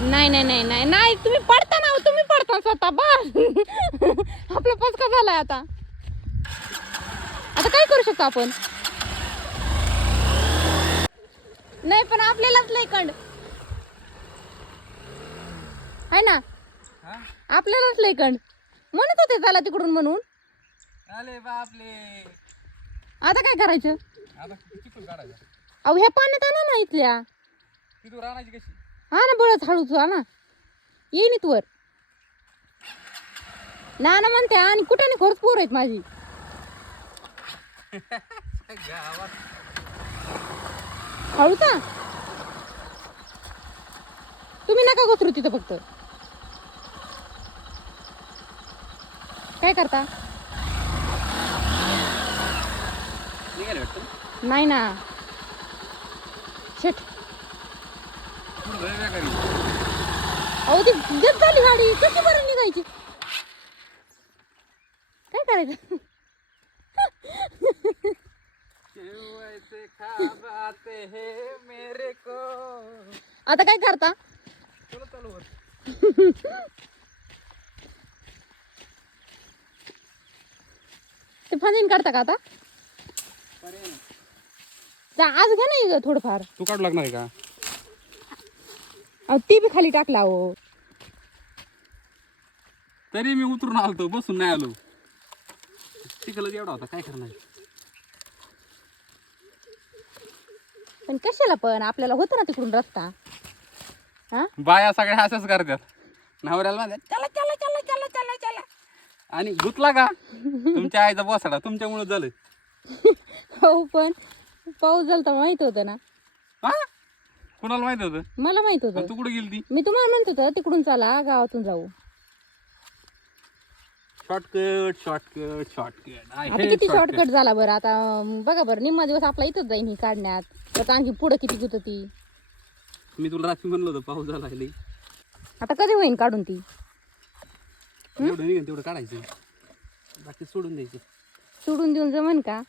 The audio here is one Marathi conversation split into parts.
नाही नाही नाही नाही. नाही तुम्ही पडता ना तुम्ही पडता स्वतः बस. आपला पचका झालाय आता. आता काय करू शकतो आपण? नाही पण आपल्यालाच लय कंड. आहे ना? आपल्यालाच लय कंड. म्हणत होते चला तिकडून म्हणून. आले बापले आता काय करायचं? आता चिकून काढायचा. अहो ह्या पाण्यात आणा ना इथल्या. तिथून राहण्याची कशी? हा ना बळच हळूच हा ना. येईन वर. ना ना म्हणते आणि कुठे नाही खरंच पोर आहेत माझी. हळूचा तुम्ही नका घसरू तिथं फक्त. काय करता? नाही ना. शेट अहो ती जत झाली गाडी. कशी बरं निघायची? काय करायचं? आते हैं मेरे को आता काय करता? ते फंदीन काढता का आता? जा, आज घ्या नाही थोडंफार. तू काढू लागणार आहे का? अहो ती बी खाली टाकला हो. तरी मी उतरून आलतो बसून नाही आलो. चिखलच एवढा होता काय करणार? पण कशाला पण? आपल्याला होतं ना तिकडून रस्ता. हा? बाया सगळ्या असंच करतात. नवऱ्याला म्हणतात चला चला चला चला चला चला. आणि गुतला का? तुमच्या आईचा बसाडा तुमच्यामुळे झालं. हो पण पाऊस झाला तर माहीत होतं ना. हा? कुणाला माहीत होतं? मला माहीत होतं. तू कुठे गेली ती मी तुम्हाला म्हणत होतं तिकडून चला गावातून जाऊ. शॉर्टकट शॉर्टकट शॉर्टकट किती शॉर्टकट झाला बरं. आता अं, बघा बरं निम्मा दिवस आपला इथंच जाईन ही काढण्यात. आणखी पुढं किती गुत ती मी तुला रात्री म्हणलं होतं पाऊस झाला आता कधी होईन काढून ती? एवढं तेवढं काढायचं. बाकी सोडून द्यायचं. सोडून देऊन जमन का?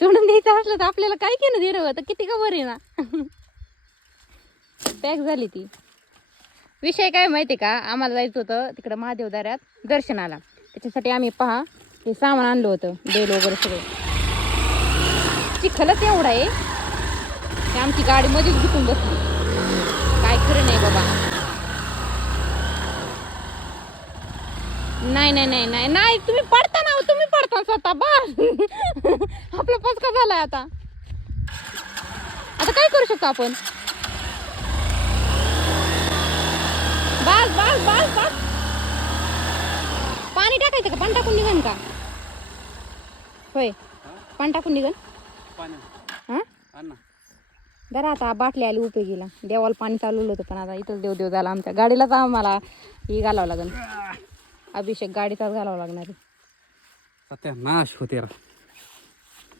सोडून द्यायचं असलं तर आपल्याला काय केलं दिलं तर किती का बरं आहे ना? पॅक झाली ती. विषय काय माहिती का? आम्हाला जायचं होतं तिकडं महादेवदाऱ्यात दर्शनाला. त्याच्यासाठी आम्ही पहा हे सामान आणलं होतं बेल वगैरे सगळं. चिखलच एवढा आहे की आमची गाडी मध्येच घुसून बसली. काय खरं नाही बाबा. नाही नाही नाही नाही नाही तुम्ही पडता ना हो, तुम्ही पडता स्वतः बस. आपला पचका झालाय आता. आता काय करू शकतो आपण? बस बस बस बस. पाणी टाकायचं का? पाणी टाकून निघन का? होय. पाणी टाकून निघन. हा? जरा आता बाटली आली उपयोगीला. देवाला पाणी चालवलं होतं पण आता इथंच देव देव झाला आमच्या. गाडीलाच आम्हाला हे घालावं लागेल अभिषेक गाडीचाच घालावं लागणार. सत्यानाश होते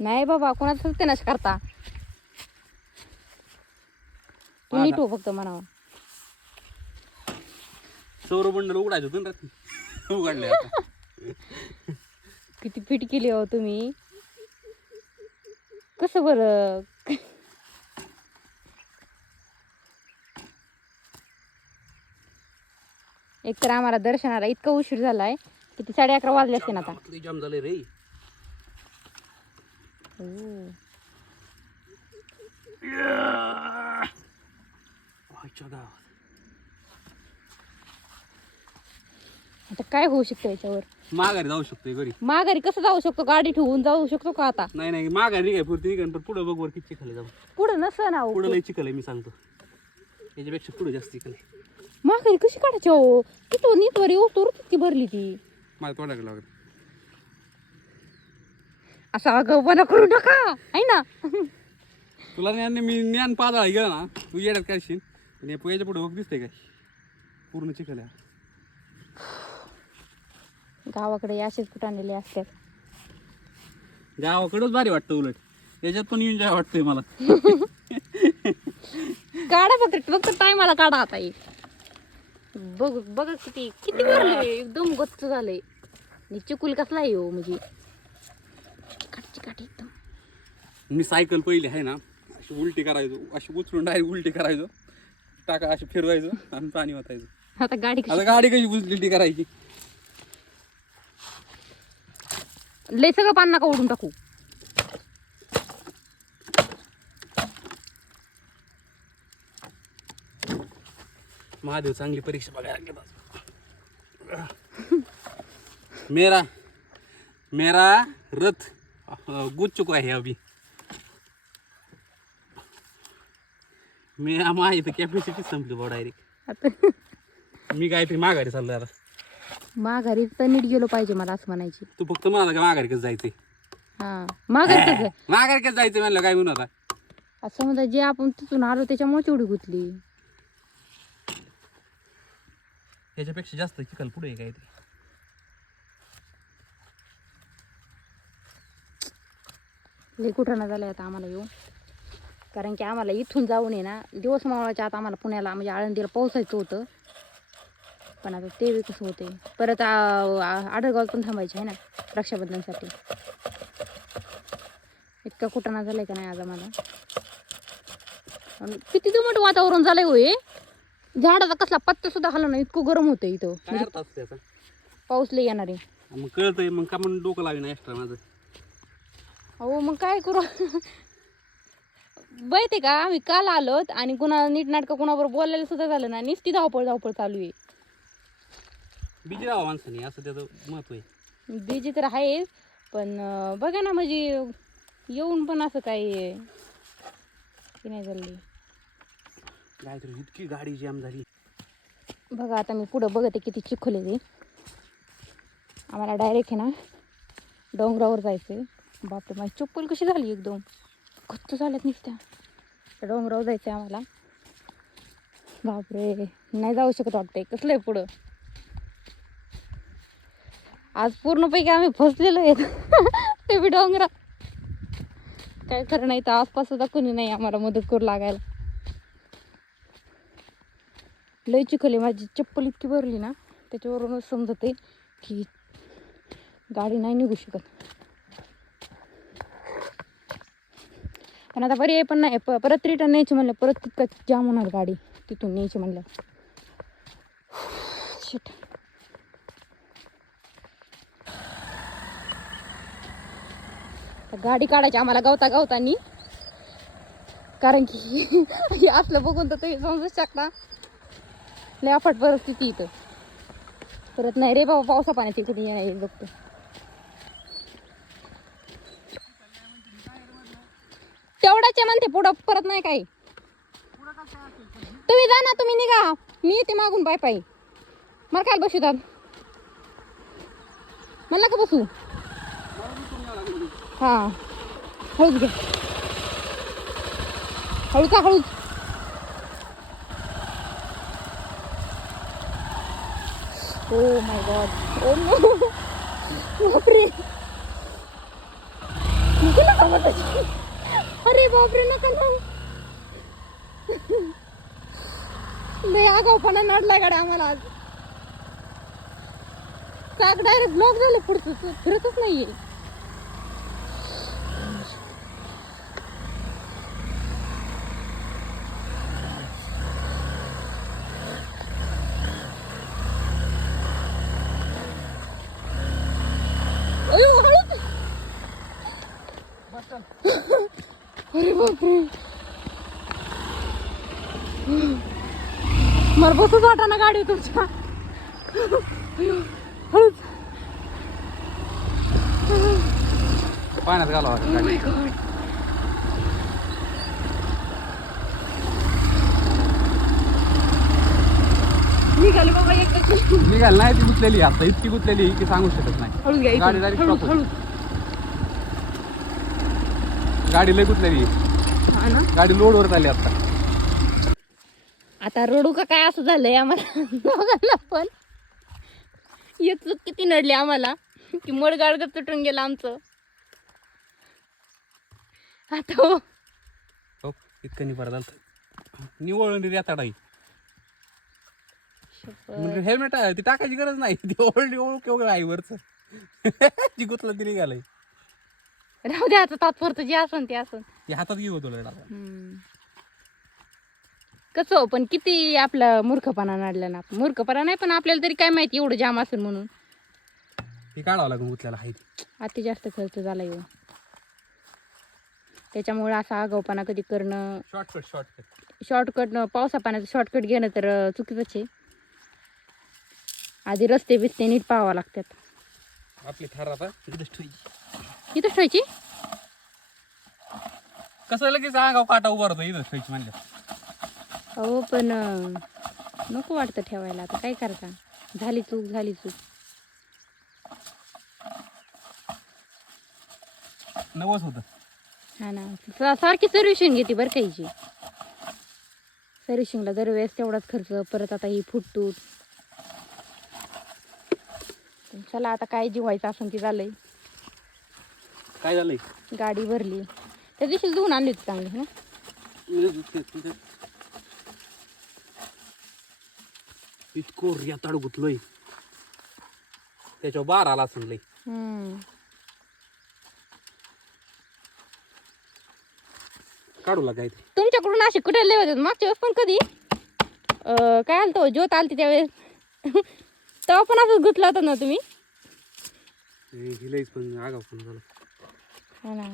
नाही बाबा कोणाचं सत्यानाश करता? तू नीट हो फक्त म्हणावं. सौर बंडल उघडायचं होतं ना रात्री. उघडले आता. किती फिट केली हो तुम्ही? कसं बरं? एक तर आम्हाला दर्शनाला इतका उशीर झालाय किती साडे अकरा वाजले असते ना आता. लई जाम झाले रे. हो. आजच्या गावात. आता काय होऊ शकतं याच्यावर? माघारी जाऊ शकतोय घरी. माघारी कसं जाऊ शकतो? गाडी ठेवून जाऊ शकतो का आता? नाही नाही माघारी काय पुरती निघान पण पुढं बघ वर किती चिखल जाऊ. पुढं नसं ना. पुढं लई चिखल आहे मी सांगतो. याच्यापेक्षा पुढं जास्त चिखल आहे. माघारी कशी काढायची हो तिथं नीतवर येऊ तर तितकी भरली ती. माझ्या तोंडाकडे लागत असं आगाऊपणा करू नका आहे ना? तुला ज्ञान मी ज्ञान गेला ना तू येड्यात काढशील. आणि याच्यापुढे बघ दिसतंय काय? पूर्ण चिखल आहे. गावाकडे असेच कुठानेले असतात. गावाकडंच भारी वाटतं उलट. याच्यात पण एन्जॉय वाटतंय मला. काढा फक्त फक्त टायमाला काढा आता हे. बघ बघ किती किती भरले. एकदम गच्च झालंय. आणि चिकुल कसला आहे हो म्हणजे. चिकाट चिकाट एकदम. मी सायकल पहिली आहे ना अशी उलटी करायचो. अशी उचलून डायरेक्ट उलटी करायचो. टाका अशी फिरवायचं आणि पाणी वाटायचं आता गाडी कशी आता गाडी कशी उलटी करायची? लय सगळं पान नका ओढून टाकू. महादेव चांगली परीक्षा बघायला गेला मेरा मेरा रथ गुज चुका है अभी. मी माझी तर कॅपॅसिटी संपली बा डायरेक्ट आता मी काय ते माघारी चाललोय आता. माघारी तर नीट गेलो पाहिजे मला असं म्हणायची. तू फक्त मला काय माघारी कसं जायचंय? हा. माघारी कसं? माघारी कसं जायचं म्हणलं काय म्हणून आता? असं म्हणता जे आपण तिथून आलो त्याच्यामुळे तेवढी गुतली. याच्यापेक्षा जास्त चिखल पुढे आहे काय ते? लई कुठं झालं आता आम्हाला येऊ कारण की आम्हाला इथून जाऊन आहे ना दिवस मावळाच्या आत आम्हाला पुण्याला म्हणजे आळंदीला पोहोचायचं होतं. पण आता ते बी कसं होते परत आ- आ- आडरगावात पण थांबायचे आहे ना रक्षाबंधनसाठी. इतका कुटाणा झालाय का नाही आज आम्हाला? किती दमट वातावरण झालंय होय. झाडाचा कसला पत्ता सुद्धा हल्ला नाही इतकं गरम होतं इथं. त्याचा? पाऊस लई येणार आहे. मग कळतंय मग का म्हणून डोकं ना एक्स्ट्रा माझं? अहो मग काय करू? माहिती का आम्ही काल आलोत आणि कुणा नीट नाटकं कुणाबरोबर बोलायला सुद्धा झालं ना नुसती धावपळ धावपळ चालू आहे. बिजी राहा माणसाने असं त्याचं महत्त्व आहे. बिजी तर आहेच पण अं, बघा ना म्हणजे येऊन पण असं काही हे नाही झाली. काय तर इतकी गाडी जॅम झाली. बघा आता मी पुढं बघते किती चिखल आहे ते. आम्हाला डायरेक्ट आहे ना डोंगरावर जायचं आहे बापरे माझी चप्पल कशी झाली एकदम. खच्च झाल्यात नुसत्या. डोंगरावर जायचं आहे आम्हाला. बापरे नाही जाऊ शकत वाटतंय कसलं आहे पुढं? आज पूर्णपैकी आम्ही फसलेलो आहेत. ते बी डोंगरात काय खरं नाही तर आसपास सुद्धा कोणी नाही आम्हाला मदत करू लागायला. लय चिखली माझी चप्पल इतकी भरली ना त्याच्यावरूनच समजते की गाडी नाही निघू शकत. पण आता पर्याय पण नाही. परत रिटर्न न्यायची म्हणलं परत तितकं जाम होणार गाडी. तिथून न्यायची म्हणलं. शिट गाडी काढायची आम्हाला गवता गवतानी. कारण की हे असलं बघून तर तुम्ही समजूच शकता. लय अफाट परिस्थिती इथं. परत नाही रे बाबा पावसा पाण्याची कधी येणार बघतो. तेवढाच म्हणते पुढं परत नाही काही. तुम्ही जा ना तुम्ही निघा. मी येते मागून पाय पायी. मला काय बसू दाद मला का बसू. हा. हळूच घे. हळू का हळूच? Oh my God oh no बापरे. नको नका बताची अरे बापरे नका ना. लय आगाऊपणा नडला गाड्या आम्हाला आज. चाक डायरेक्ट ब्लॉक झालं पुढचं. फिरतच नाहीये. अरे बापरे. मला बसच वाटा ना गाडी तुमच्या. हळूच. पाण्यात घालावा गाडी. गॉड निघाले बाबा एकदा निघाल नाही ती गुतलेली. आता इतकी गुतलेली की सांगू शकत नाही. गाडी इथून. stop गाडी लय गुतलेली हा ना? गाडी लोडवर चालली आता. आता रडू का काय असं झालंय आम्हाला? दोघांना पण. एक चूक किती नडली आम्हाला. की मडगाड तुटून गेलं आमचं. आता हो. हो इतकं निभार झालं निवळ रेताडाई. म्हणजे हेल्मेट ती टाकायची गरज नाही. ती ओळली ओळख केवढं आहे वरच. ती गुतलं ती निघालय. राहू द्या आता तात्पुरतं जे असन ते असन. ती हातात घेऊ तुला. कसं हो, पण किती आपला मूर्खपणा नाडला ना. मूर्खपणा नाही पण आपल्याला तरी काय माहिती एवढं जाम असेल म्हणून. हे काढावं लागेल गुतल्याला हाय ते. अति जास्त खर्च झाला येऊ त्याच्यामुळे असा आगाऊपणा कधी करणं शॉर्टकट शॉर्टकट शॉर्टकट पावसा पाण्याचं शॉर्टकट घेणं तर चुकीचंच आहे. आधी रस्ते बिस्ते नीट पाहावं लागतात. आपली थार आता इथंच ठेवायची. इथं ठेवायची? कसं लगेच आगाव काटा उभा होतो इथंच ठेवायची म्हणलं. हो पण अं, नको वाटतं ठेवायला. आता काय करता? झाली चूक झाली चूक. नवस होतं. हा ना. सा- सारखी सर्व्हिसिंग घेते बरं काहीची सर्व्हिसिंगला दरवेळेस तेवढाच खर्च परत आता ही फुटतूट. चला आता काय जी व्हायचं असं ती झालंय. काय झालंय? गाडी भरली. त्या दिवशी धुवून आणली होती चांगली ना? इतकं रेताड गुतलोय. त्याच्यावर बार आला असं हम्म. काढू लागायचं तुमच्याकडून असे कुठे लय होते? मागच्या वेळेस पण कधी अं, काय आलं तो ज्योत आलती त्यावेळेस. तेव्हा पण असंच गुतला होता ना तुम्ही? पण आगाव पण झाला. हा ना.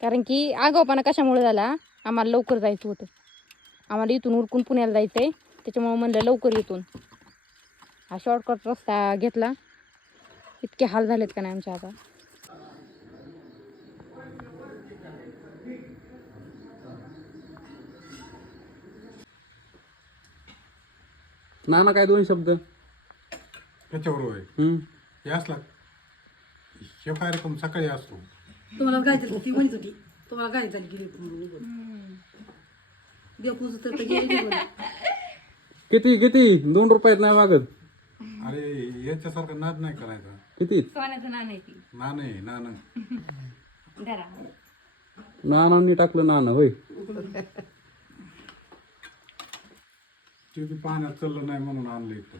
कारण की आगाऊपणा कशामुळे झाला? आम्हाला लवकर जायचं होतं. आम्हाला इथून उरकून पुण्याला जायचं आहे त्याच्यामुळे म्हणलं लवकर इथून. हा शॉर्टकट रस्ता घेतला. इतके हाल झालेत का नाही आमच्या आता? ना ना काय दोन शब्द? आहे. हम्म. हे असला हे कार्यक्रम सकाळी असतो. तुम्हाला काय झालं ती म्हणत होती तुम्हाला काय झाली गेली देवपूज तर. किती किती? दोन रुपयात नाही मागत. अरे याच्यासारखा नाद नाही करायचा. किती? सोन्याचं नाणं ती. ना नाही ना धरा. नानांनी टाकलं नाना होय. ते बी पाण्यात चाललं नाही म्हणून आणलं इथं.